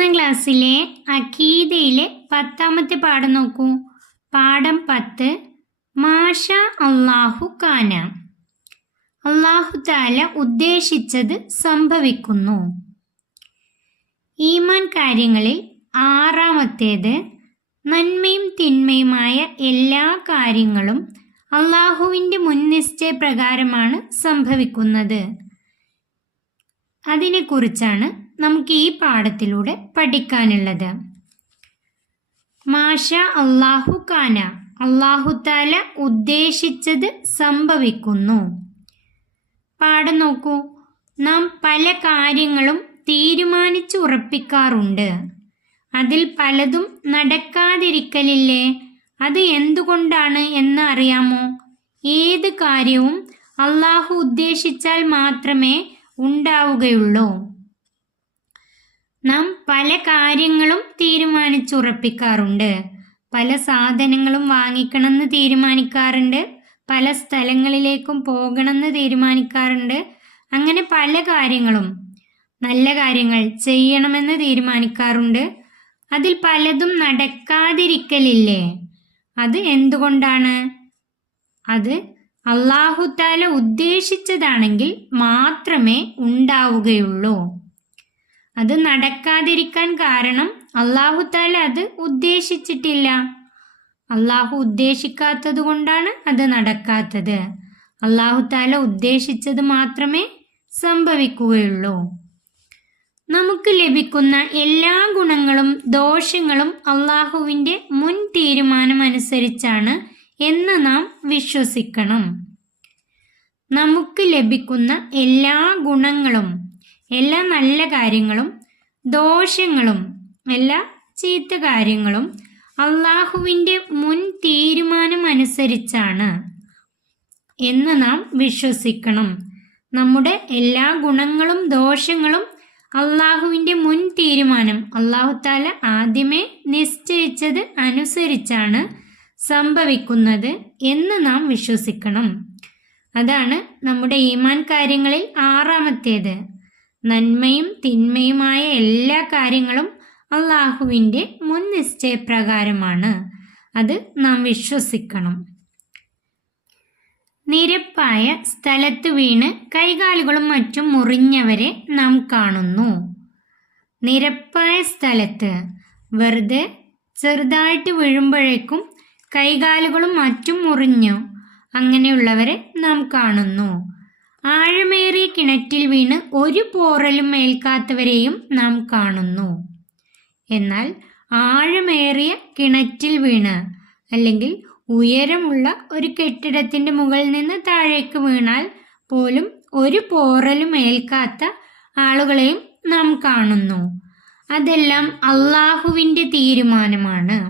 മൂന്നാം ക്ലാസ്സിലെ അഖീദയിലെ 10ാമത്തെ പാഠം നോക്കൂ. പാഠം 10. മാഷ അല്ലാഹു കാന. അല്ലാഹു തആല ഉദ്ദേശിച്ചത് സംഭവിക്കുന്നു. ഈമാൻ കാര്യങ്ങളിൽ 6ാമത്തേത് നന്മയും തിന്മയുമായ എല്ലാ കാര്യങ്ങളും അല്ലാഹുവിൻ്റെ മുൻനിശ്ചയപ്രകാരമാണ് സംഭവിക്കുന്നത്. അതിനെക്കുറിച്ചാണ് നമുക്ക് ഈ പാഠത്തിലൂടെ പഠിക്കാനുള്ളത്. മാഷ അല്ലാഹു കാന, അല്ലാഹു തആല ഉദ്ദേശിച്ചത് സംഭവിക്കുന്നു. പാഠം നോക്കൂ. നാം പല കാര്യങ്ങളും തീരുമാനിച്ച് ഉറപ്പിക്കാറുണ്ട്. അതിൽ പലതും നടക്കാതിരിക്കലില്ലേ? അത് എന്തുകൊണ്ടാണ് എന്ന് അറിയാമോ? ഏത് കാര്യവും അല്ലാഹു ഉദ്ദേശിച്ചാൽ മാത്രമേ ഉണ്ടാവുകയുള്ളൂ. നാം പല കാര്യങ്ങളും തീരുമാനിച്ചുറപ്പിക്കാറുണ്ട്. പല സാധനങ്ങളും വാങ്ങിക്കണമെന്ന് തീരുമാനിക്കാറുണ്ട്. പല സ്ഥലങ്ങളിലേക്കും പോകണമെന്ന് തീരുമാനിക്കാറുണ്ട്. അങ്ങനെ പല കാര്യങ്ങളും, നല്ല കാര്യങ്ങൾ ചെയ്യണമെന്ന് തീരുമാനിക്കാറുണ്ട്. അതിൽ പലതും നടക്കാതിരിക്കലില്ലേ? അത് എന്തുകൊണ്ടാണ്? അത് അല്ലാഹു തആല ഉദ്ദേശിച്ചതാണെങ്കിൽ മാത്രമേ ഉണ്ടാവുകയുള്ളൂ. അത് നടക്കാതിരിക്കാൻ കാരണം അല്ലാഹു തആല അത് ഉദ്ദേശിച്ചിട്ടില്ല. അല്ലാഹു ഉദ്ദേശിക്കാത്തത് കൊണ്ടാണ് അത് നടക്കാത്തത്. അല്ലാഹു തആല ഉദ്ദേശിച്ചത് മാത്രമേ സംഭവിക്കുകയുള്ളൂ. നമുക്ക് ലഭിക്കുന്ന എല്ലാ ഗുണങ്ങളും ദോഷങ്ങളും അല്ലാഹുവിൻ്റെ മുൻ തീരുമാനമനുസരിച്ചാണ് എന്ന് നാം വിശ്വസിക്കണം. നമുക്ക് ലഭിക്കുന്ന എല്ലാ ഗുണങ്ങളും, എല്ലാ നല്ല കാര്യങ്ങളും ദോഷങ്ങളും, എല്ലാ ചീത്ത കാര്യങ്ങളും അല്ലാഹുവിൻ്റെ മുൻ തീരുമാനമനുസരിച്ചാണ് എന്ന് നാം വിശ്വസിക്കണം. നമ്മുടെ എല്ലാ ഗുണങ്ങളും ദോഷങ്ങളും അല്ലാഹുവിൻ്റെ മുൻ തീരുമാനം, അല്ലാഹു തആല ആദ്യമേ നിശ്ചയിച്ചത് അനുസരിച്ചാണ് സംഭവിക്കുന്നത് എന്ന് നാം വിശ്വസിക്കണം. അതാണ് നമ്മുടെ ഈമാൻ കാര്യങ്ങളിൽ 6ാമത്തേത്. നന്മയും തിന്മയുമായ എല്ലാ കാര്യങ്ങളും അല്ലാഹുവിൻ്റെ മുൻ നിശ്ചയപ്രകാരമാണ്. അത് നാം വിശ്വസിക്കണം. നിരപ്പായ സ്ഥലത്ത് വീണ് കൈകാലുകളും മറ്റും മുറിഞ്ഞവരെ നാം കാണുന്നു. നിരപ്പായ സ്ഥലത്ത് വെറുതെ ചെറുതായിട്ട് വീഴുമ്പോഴേക്കും കൈകാലുകളും മറ്റും മുറിഞ്ഞു, അങ്ങനെയുള്ളവരെ നാം കാണുന്നു. ആഴമേറിയ കിണറ്റിൽ വീണ് ഒരു പോറലും ഏൽക്കാത്തവരെയും നാം കാണുന്നു. എന്നാൽ ആഴമേറിയ കിണറ്റിൽ വീണ്, അല്ലെങ്കിൽ ഉയരമുള്ള ഒരു കെട്ടിടത്തിൻ്റെ മുകളിൽ നിന്ന് താഴേക്ക് വീണാൽ പോലും ഒരു പോറലും ഏൽക്കാത്ത ആളുകളെയും നാം കാണുന്നു. അതെല്ലാം അല്ലാഹുവിൻ്റെ തീരുമാനമാണ്.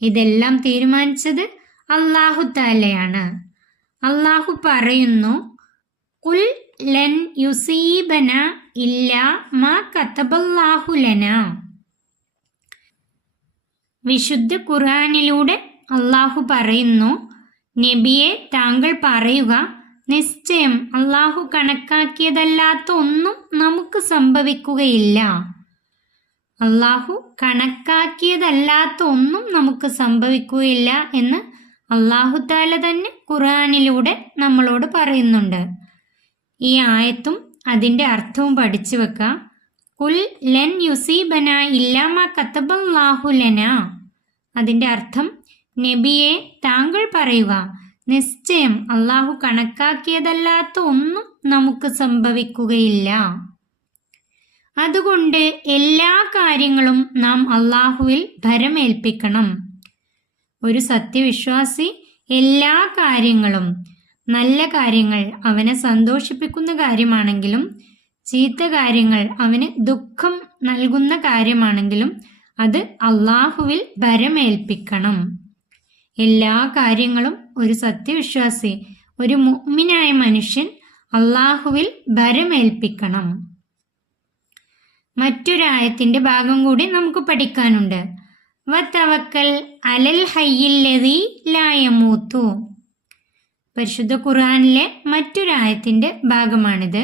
ഇതെല്ലാം തീരുമാനിച്ചത് അല്ലാഹു തആലയാണ്. അല്ലാഹു പറയുന്നു, ഖുൽ ലൻ യുസീബന ഇല്ലാ മാ കതബല്ലാഹു ലനാ. വിശുദ്ധ ഖുർആനിലൂടെ അല്ലാഹു പറയുന്നു, നബിയെ താങ്കൾ പറയുക, നിശ്ചയം അല്ലാഹു കണക്കാക്കിയതല്ലാത്ത ഒന്നും നമുക്ക് സംഭവിക്കുകയില്ല. അല്ലാഹു കണക്കാക്കിയതല്ലാത്ത ഒന്നും നമുക്ക് സംഭവിക്കുകയില്ല എന്ന് അല്ലാഹു തആല തന്നെ ഖുർആനിലൂടെ നമ്മളോട് പറയുന്നുണ്ട്. ഈ ആയത്തും അതിൻ്റെ അർത്ഥവും പഠിച്ചു വെക്കാം. ഖുൽ ലൻ യുസീബന ഇല്ലാ മാ കതബല്ലാഹു ലനാ. അതിൻ്റെ അർത്ഥം, നബിയെ താങ്കൾ പറയുക, നിശ്ചയം അല്ലാഹു കണക്കാക്കിയതല്ലാത്ത ഒന്നും നമുക്ക് സംഭവിക്കുകയില്ല. അതുകൊണ്ട് എല്ലാ കാര്യങ്ങളും നാം അല്ലാഹുവിൽ ഭരമേൽപ്പിക്കണം. ഒരു സത്യവിശ്വാസി എല്ലാ കാര്യങ്ങളും, നല്ല കാര്യങ്ങൾ അവനെ സന്തോഷിപ്പിക്കുന്ന കാര്യമാണെങ്കിലും ചീത്ത കാര്യങ്ങൾ അവന് ദുഃഖം നൽകുന്ന കാര്യമാണെങ്കിലും അത് അല്ലാഹുവിൽ ഭരമേൽപ്പിക്കണം. എല്ലാ കാര്യങ്ങളും ഒരു സത്യവിശ്വാസി, ഒരു മുഅ്മിനായ മനുഷ്യൻ അല്ലാഹുവിൽ ഭരമേൽപ്പിക്കണം. മറ്റൊരായത്തിൻ്റെ ഭാഗം കൂടി നമുക്ക് പഠിക്കാനുണ്ട്. വതവക്കൽ അലൽ ഹയ്യില്ലദീ ലാ യമൂതു. പരിശുദ്ധ ഖുർആനിലെ മറ്റൊരായത്തിൻ്റെ ഭാഗമാണിത്.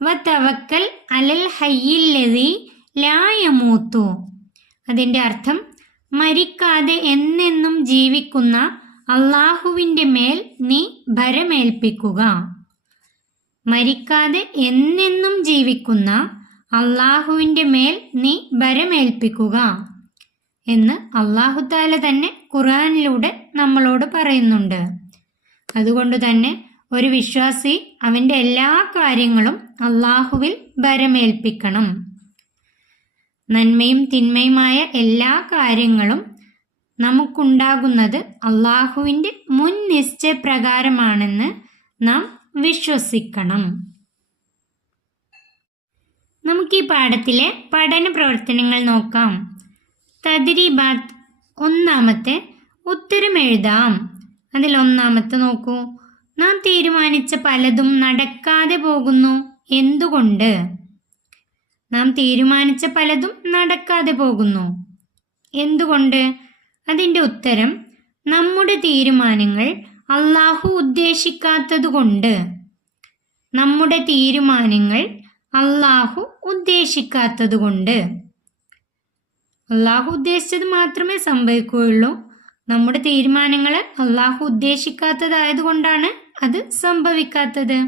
വതവക്കൽ അലൽ ഹയ്യില്ലദീ ലാ യമൂത്തു. അതിൻ്റെ അർത്ഥം മരിക്കാതെ എന്നെന്നും ജീവിക്കുന്ന അള്ളാഹുവിൻ്റെ മേൽ നീ ഭരമേൽപ്പിക്കുക. മരിക്കാതെ എന്നെന്നും ജീവിക്കുന്ന അള്ളാഹുവിൻ്റെ മേൽ നീ ഭരമേൽപ്പിക്കുക എന്ന് അള്ളാഹു താല തന്നെ ഖുർആനിലൂടെ നമ്മളോട് പറയുന്നുണ്ട്. അതുകൊണ്ട് തന്നെ ഒരു വിശ്വാസി അവൻ്റെ എല്ലാ കാര്യങ്ങളും അള്ളാഹുവിൽ ഭരമേൽപ്പിക്കണം. നന്മയും തിന്മയുമായ എല്ലാ കാര്യങ്ങളും നമുക്കുണ്ടാകുന്നത് അള്ളാഹുവിൻ്റെ മുൻ നിശ്ചയപ്രകാരമാണെന്ന് നാം വിശ്വസിക്കണം. നമുക്ക് ഈ പാഠത്തിലെ പഠന പ്രവർത്തനങ്ങൾ നോക്കാം. തദ്രീബാത്ത്. ഒന്നാമത്തെ ഉത്തരം എഴുതാം. അതിൽ ഒന്നാമത്തെ നോക്കൂ. നാം തീരുമാനിച്ച പലതും നടക്കാതെ പോകുന്നു. എന്തുകൊണ്ട്? നാം തീരുമാനിച്ച പലതും നടക്കാതെ പോകുന്നു. എന്തുകൊണ്ട്? അതിൻ്റെ ഉത്തരം നമ്മുടെ തീരുമാനങ്ങൾ അള്ളാഹു ഉദ്ദേശിക്കാത്തതുകൊണ്ട്. നമ്മുടെ തീരുമാനങ്ങൾ അള്ളാഹു ഉദ്ദേശിക്കാത്തതുകൊണ്ട്. അള്ളാഹു ഉദ്ദേശിച്ചത് മാത്രമേ സംഭവിക്കുകയുള്ളൂ. നമ്മുടെ തീരുമാനങ്ങൾ അള്ളാഹു ഉദ്ദേശിക്കാത്തതായതുകൊണ്ടാണ് അത് സംഭവിക്കാത്തത്.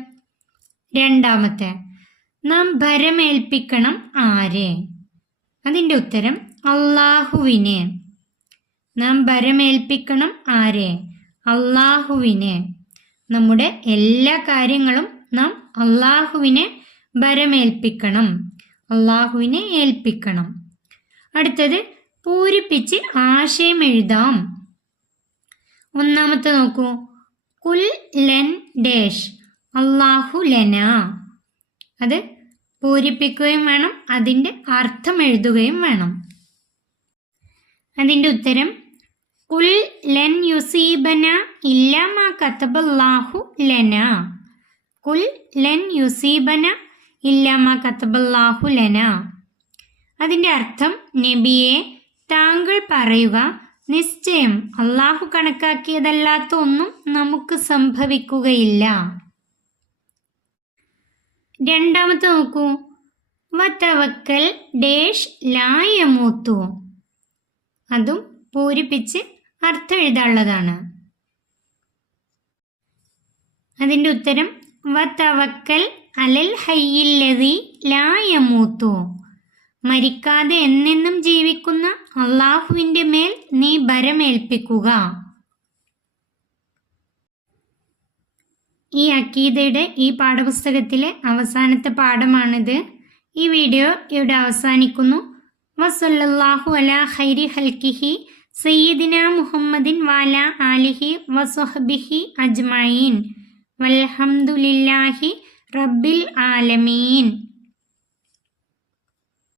രണ്ടാമത്തെ, നാം ഭരമേൽപ്പിക്കണം ആരെ? അതിൻ്റെ ഉത്തരം അള്ളാഹുവിനെ. നാം ഭരമേൽപ്പിക്കണം ആരെ? അള്ളാഹുവിനെ. നമ്മുടെ എല്ലാ കാര്യങ്ങളും നാം അള്ളാഹുവിനെ ഭരമേൽപ്പിക്കണം, അള്ളാഹുവിനെ ഏൽപ്പിക്കണം. അടുത്തത് പൂരിപ്പിച്ച് ആശയം എഴുതാം. ഒന്നാമത്തെ നോക്കൂ. കുൽ ലൻ ഡേഷ് അള്ളാഹു ലന. അത് പൂരിപ്പിക്കുകയും വേണം, അതിൻ്റെ അർത്ഥം എഴുതുകയും വേണം. അതിൻ്റെ ഉത്തരം കുൽ ലൻ യുസീബന ഇല്ലാ മാ കതബല്ലാഹു ലന. കുൽ ലൻ യുസീബന ഇല്ലാ മാ കതബല്ലാഹു ലന. അതിൻ്റെ അർത്ഥം, നബിയെ താങ്കൾ പറയുക, നിശ്ചയം അള്ളാഹു കണക്കാക്കിയതല്ലാത്ത ഒന്നും നമുക്ക് സംഭവിക്കുകയില്ല. രണ്ടാമത്തെ നോക്കൂ. വതവക്കൽ ഡേഷ് ലാ യമൂത്തു. അതും പൂരിപ്പിച്ച് അർത്ഥം എഴുതാനുള്ളതാണ്. അതിൻ്റെ ഉത്തരം വതവക്കൽ അലൽ ഹയ്യില്ലദീ ലാ യമൂത്തു. മരിക്കാതെ എന്നെന്നും ജീവിക്കുന്ന അള്ളാഹുവിൻ്റെ മേൽ നീ ഭരമേൽപ്പിക്കുക. ഈ അക്കീദയുടെ ഈ പാഠപുസ്തകത്തിലെ അവസാനത്തെ പാഠമാണിത്. ഈ വീഡിയോ ഇവിടെ അവസാനിക്കുന്നു. വസല്ലല്ലാഹു അലാ ഖൈരി ഖൽഖിഹി സയ്യിദിന മുഹമ്മദിൻ വഅലാ ആലിഹി വസ്വഹ്ബിഹി അജ്മഈൻ വൽഹംദുലില്ലാഹി റബ്ബിൽ ആലമീൻ.